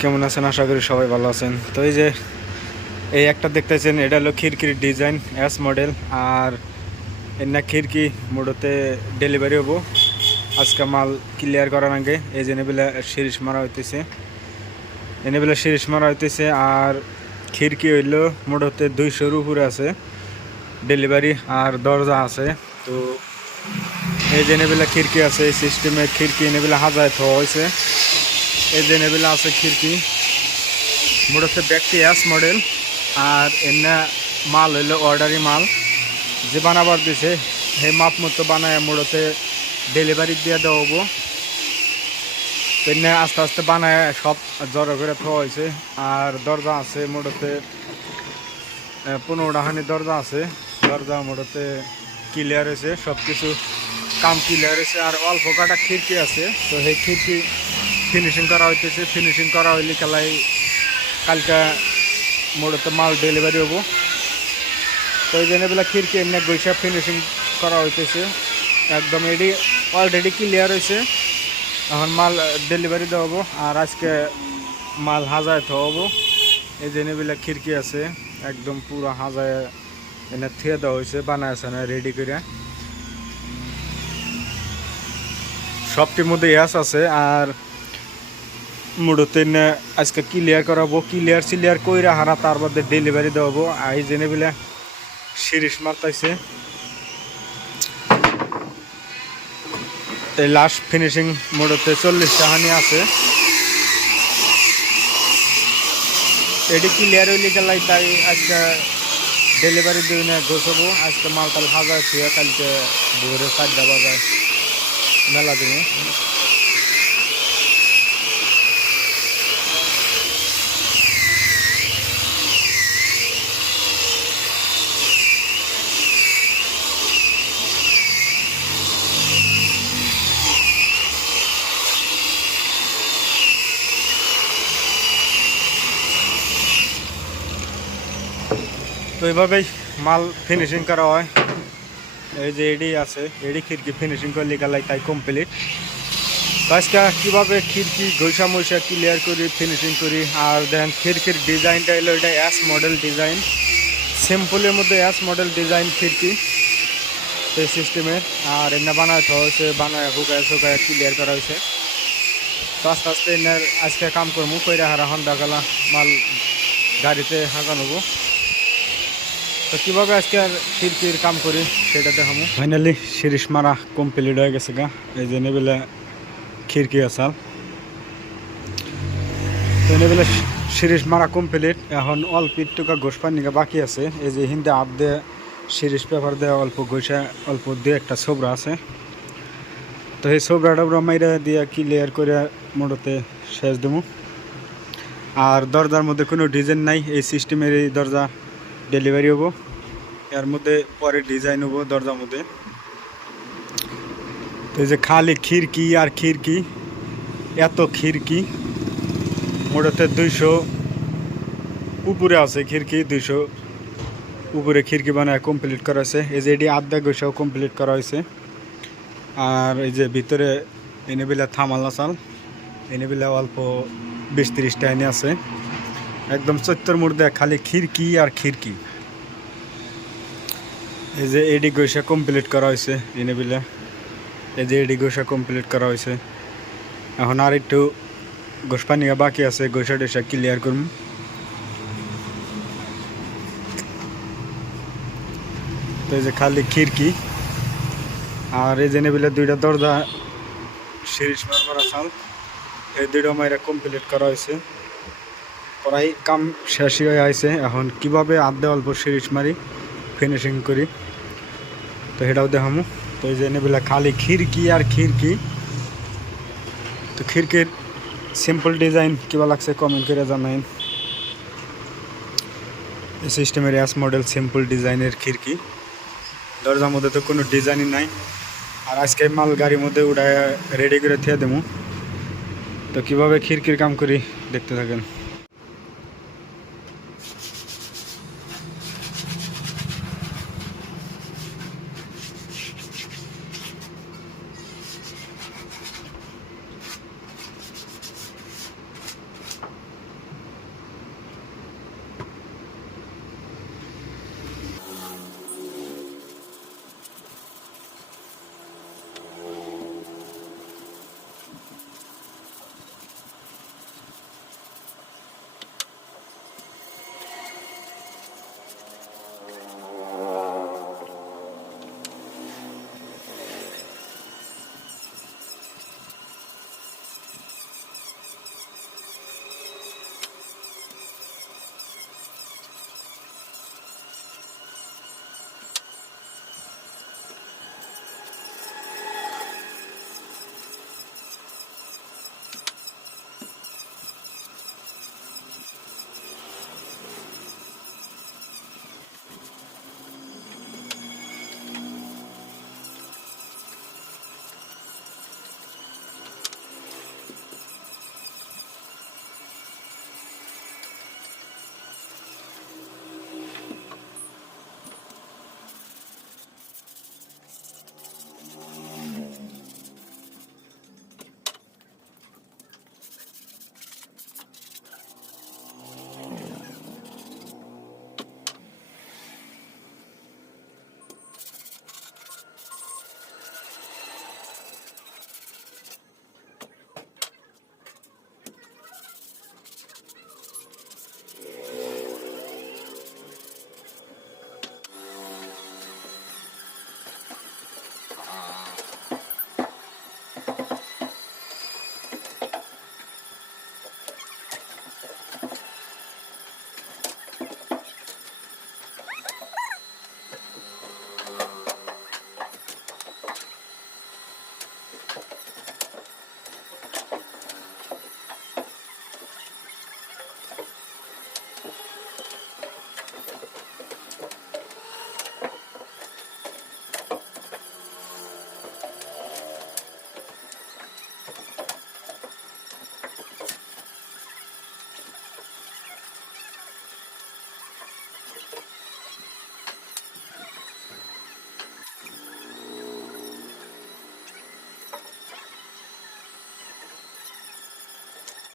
কেমন আছেন? আশা করি সবাই ভালো আছেন। তো এই যে এই একটা দেখতেছেন, এটা হলো খিড়কির ডিজাইন এস মডেল। আর এর না খিড়কি মোড়তে ডেলিভারি হবো আজকে মাল ক্লিয়ার করার আগে। এই যে এনেবেলা সিরিজ মারা হইতেছে, আর খিড়কি হইলো মোড়তে 200-র উপরে আছে ডেলিভারি, আর দরজা আছে। তো এই যে এনেবেলা খিড়কি আছে, এই সিস্টেমে খিড়কি এনেবেলা হাজায় থোয়া হয়েছে। এই যে এনেবেলা আছে খিড়কি মোড়তে ব্যক্তি এস মডেল। আর এমনি মাল হইলো অর্ডারি মাল, যে বানাবার দিছে সেই মাপ মতো বানায় মোড়তে ডেলিভারি দিয়ে দেওয়া হবো। এমনি আস্তে আস্তে বানায় সব জড়ো করে থোয়া হয়েছে। আর দরজা আছে মোড়তে 15টাখানি দরজা আছে। দরজা মোড়তে ক্লিয়ার হয়েছে, সব কিছু কাম ক্লিয়ার হয়েছে। আর অল্প কাটা খিড়কি আছে, তো সেই খিড়কি ফিনিশিং করা হইতেছে। ফিনিশিং করা হইলে খেলায় কালকে মোড়তে মাল ডেলিভারি হবো। তো এই জন্য বেলা খিড়কি এমনি গৈসা ফিনিশিং করা হইতেছে, একদম অলরেডি ক্লিয়ার হয়েছে। এখন মাল ডেলিভারি দেওয়া হবো, আর আজকে মাল হাজায় থা হবো। এই জন্য বেলা খিড়কি আছে একদম পুরো হাজায় এনে থিয়ে দেওয়া হয়েছে, বানায় আছে না রেডি করে। সবটির মধ্যে ইয়াস আছে। আর মোড়তে আজকে ক্লিয়ার করাবো, ক্লিয়ার কইরা হারা তার মধ্যে ডেলিভারি দেওয়াবো। আর এই জেনে বেলা সিরিজ মারতাইছে, এই লাস্ট ফিনিশিং মোড়তে 40টাখানি আছে। এটি ক্লিয়ার হইলে গেলাই তাই আজকে ডেলিভারি দিই না গোছাবো। আজকে মাল তাল হাজার ছুঁয়া কালকে ভোরে 4টা বাজায় মেলা দিনে। তো এইভাবেই মাল ফিনিশিং করা হয়। এই যে এডি আছে, এডি খিড়কি ফিনিশিং করলে গেলাই তাই কমপ্লিট। তো আজকে কীভাবে খিড়কি ঘষা মশা ক্লিয়ার করি, ফিনিশিং করি। আর দেখেন খিড়কির ডিজাইনটা এলো, এটা এস মডেল ডিজাইন, সিম্পলের মধ্যে এস মডেল ডিজাইন খিড়কি এই সিস্টেমের। আর এনে বানায় হয়েছে, বানায় শুকায় ক্লিয়ার করা হয়েছে। তো আস্তে আস্তে এনার আজকে কাম করবো, কইরা হারা হন্দা গেলা মাল গাড়িতে হাঁকা নেবো। তো কীভাবে আজকে আর খিড়কির কাম করি সেটা দেখাবো। ফাইনালি সিরিজ মারা কমপ্লিট হয়ে গেছে গা। এই যে নেবেলা খিড়কি আসাল, তো নেবেলা সিরিজ মারা কমপ্লিট। এখন অল্প একটুকা ঘোষ পানি বাকি আছে। এই যে হিন্দে হাত দিয়ে সিরিজ পেপার দেওয়া অল্প ঘষা, অল্প দিয়ে একটা ছোবরা আছে। তো এই ছোবরা টবরা মাইরা দিয়ে ক্লিয়ার করে মোড়তে শেষ দেবো। আর দরজার মধ্যে কোনো ডিজাইন নাই, এই সিস্টেমের এই দরজা ডেলিভারি হবো। এর মধ্যে পরে ডিজাইন হবো দরজার মধ্যে। তো এই যে খালি খিড়কি আর খিড়কি, এত খিড়কি মোটাতে 200 উপরে আছে খিড়কি, 200 উপরে খিড়কি বানায় কমপ্লিট করা হয়েছে। এই যে এটি আধা গোসাও কমপ্লিট করা হয়েছে। আর এই যে ভিতরে এনেবিলা থামাল চাল, এনেবিলা অল্প 20-30টা এনে আছে। একদম চত্বর মধ্যে খালি খিড়কি আর খিড়কি। এই যে এডি গোসা কমপ্লিট করা হয়েছে এনেবিলা, এই যে এডি গোসা কমপ্লিট করা হয়েছে। এখন আর একটু গোস পানি বাকি আছে, গোসা টোসা ক্লিয়ার করুন। তো এই যে খালি খিড়কি। আর এই যে নেবিলে 2টা দরজা সিরিজ মারবার আসাল, এই 2টা মাইরা কমপ্লিট করা হয়েছে। প্রায় কাম শেষই হয়ে আছে। এখন কিভাবে আধা অল্প সিরিজ মারি ফিনিশিং করি তো সেটাও দেখামু। তো এই যে নেবিলা খালি খিড়কি আর খিড়কি। তো খিড়কির সিম্পল ডিজাইন কিবা লাগছে কমেন্ট করে জানাইন। এই সিস্টেমের এস মডেল সিম্পল ডিজাইনের খিড়কি, দরজার মধ্যে তো কোনো ডিজাইনই নাই। আর আজকে মাল গাড়ির মধ্যে উঠায় রেডি করে থিয়ে দেবো। তো কীভাবে খিড়কির কাম করি দেখতে থাকেন।